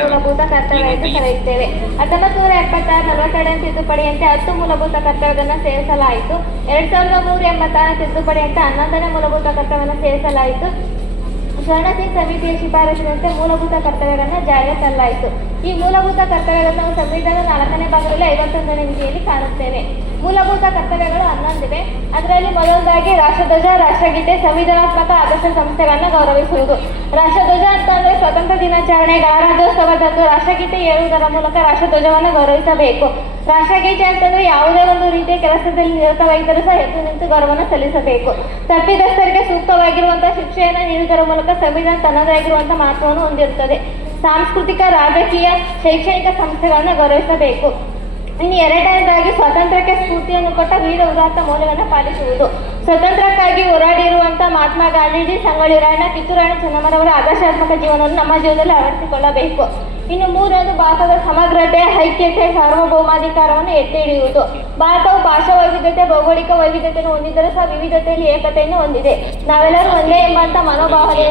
ಮೂಲಭೂತ ಕರ್ತವ್ಯ ಎಂದು ಕರೆಯುತ್ತೇವೆ. 1976-42 ತಿದ್ದುಪಡಿಯಂತೆ 10 ಮೂಲಭೂತ ಕರ್ತವ್ಯಗಳನ್ನು ಸೇರಿಸಲಾಯಿತು. 2003-86 ತಿದ್ದುಪಡಿಯಂತೆ 11ನೇ ಮೂಲಭೂತ ಕರ್ತವ್ಯವನ್ನು ಸೇರಿಸಲಾಯಿತು. ಶರಣ ಸಿಂಗ್ ಸಮಿತಿಯ ಶಿಫಾರಸಿನಂತೆ ಮೂಲಭೂತ ಕರ್ತವ್ಯಗಳನ್ನು ಜಾರಿಗೆ ತರಲಾಯಿತು. ಈ ಮೂಲಭೂತ ಕರ್ತವ್ಯಗಳನ್ನು ಸಂವಿಧಾನದ 4ನೇ ಭಾಗದಲ್ಲಿ 51ನೇ ವಿಧಿಯಲ್ಲಿ ಕಾಣುತ್ತೇವೆ. ಮೂಲಭೂತ ಕರ್ತವ್ಯಗಳು 11 ಇವೆ. ಅದರಲ್ಲಿ ಮೊದಲದಾಗಿ ರಾಷ್ಟ್ರಧ್ವಜ, ರಾಷ್ಟ್ರಗೀತೆ, ಸಂವಿಧಾನಾತ್ಮಕ ಆದರ್ಶ ಸಂಸ್ಥೆಗಳನ್ನು ಗೌರವಿಸುವುದು. ರಾಷ್ಟ್ರಧ್ವಜ ಅಂತಂದ್ರೆ ಸ್ವತಂತ್ರ ದಿನಾಚರಣೆ, ಗಣರಾಜ್ಯೋತ್ಸವದಂದು ರಾಷ್ಟ್ರಗೀತೆ ಹೇಳುವುದರ ಮೂಲಕ ರಾಷ್ಟ್ರಧ್ವಜವನ್ನು ಗೌರವಿಸಬೇಕು. ರಾಷ್ಟ್ರಗೀತೆ ಅಂತಂದ್ರೆ ಯಾವುದೇ ಒಂದು ರೀತಿಯ ಕೆಲಸದಲ್ಲಿ ನಿರತವಾಗಿದ್ದರೂ ಸಹ ಎದ್ದು ನಿಂತು ಗೌರವವನ್ನು ಸಲ್ಲಿಸಬೇಕು. ತಪ್ಪಿತಸ್ಥರಿಗೆ ಸೂಕ್ತವಾಗಿರುವಂತಹ ಶಿಕ್ಷೆಯನ್ನು ನೀಡುವುದರ ಮೂಲಕ ಸಂವಿಧಾನ ತನ್ನದೇ ಆಗಿರುವಂತಹ ಮಹತ್ವವನ್ನು ಹೊಂದಿರುತ್ತದೆ. ಸಾಂಸ್ಕೃತಿಕ, ರಾಜಕೀಯ, ಶೈಕ್ಷಣಿಕ ಸಂಸ್ಥೆಗಳನ್ನು ಗೌರವಿಸಬೇಕು. ಇನ್ನು ಎರಡನೇದಾಗಿ ಸ್ವಾತಂತ್ರ್ಯಕ್ಕೆ ಸ್ಫೂರ್ತಿಯನ್ನು ಕೊಟ್ಟ ವೀರ ಉದಾತ್ತ ಮೌಲ್ಯವನ್ನು ಪಾಲಿಸುವುದು. ಸ್ವತಂತ್ರಕ್ಕಾಗಿ ಹೋರಾಡಿರುವಂತಹ ಮಹಾತ್ಮ ಗಾಂಧೀಜಿ, ಸಂಗೊಳ್ಳಿ ರಾಯಣ್ಣ, ಕಿತ್ತೂರು ರಾಣಿ ಚೆನ್ನಮ್ಮರವರ ಆದರ್ಶಾತ್ಮಕ ಜೀವನವನ್ನು ನಮ್ಮ ಜೀವನದಲ್ಲಿ ಅಳವಡಿಸಿಕೊಳ್ಳಬೇಕು. ಇನ್ನು ಮೂರನೇದು ಭಾರತದ ಸಮಗ್ರತೆ, ಐಕ್ಯತೆ, ಸಾರ್ವಭೌಮಾಧಿಕಾರವನ್ನು ಎತ್ತಿ ಹಿಡಿಯುವುದು. ಭಾರತವು ಭಾಷಾ ವೈವಿಧ್ಯತೆ, ಭೌಗೋಳಿಕ ವೈವಿಧ್ಯತೆಯನ್ನು ಹೊಂದಿದ್ದರೂ ಸಹ ವಿವಿಧತೆಯಲ್ಲಿ ಏಕತೆಯನ್ನು ಹೊಂದಿದೆ. ನಾವೆಲ್ಲರೂ ಒಂದೇ ಎಂಬಂತ ಮನೋಭಾವನೆ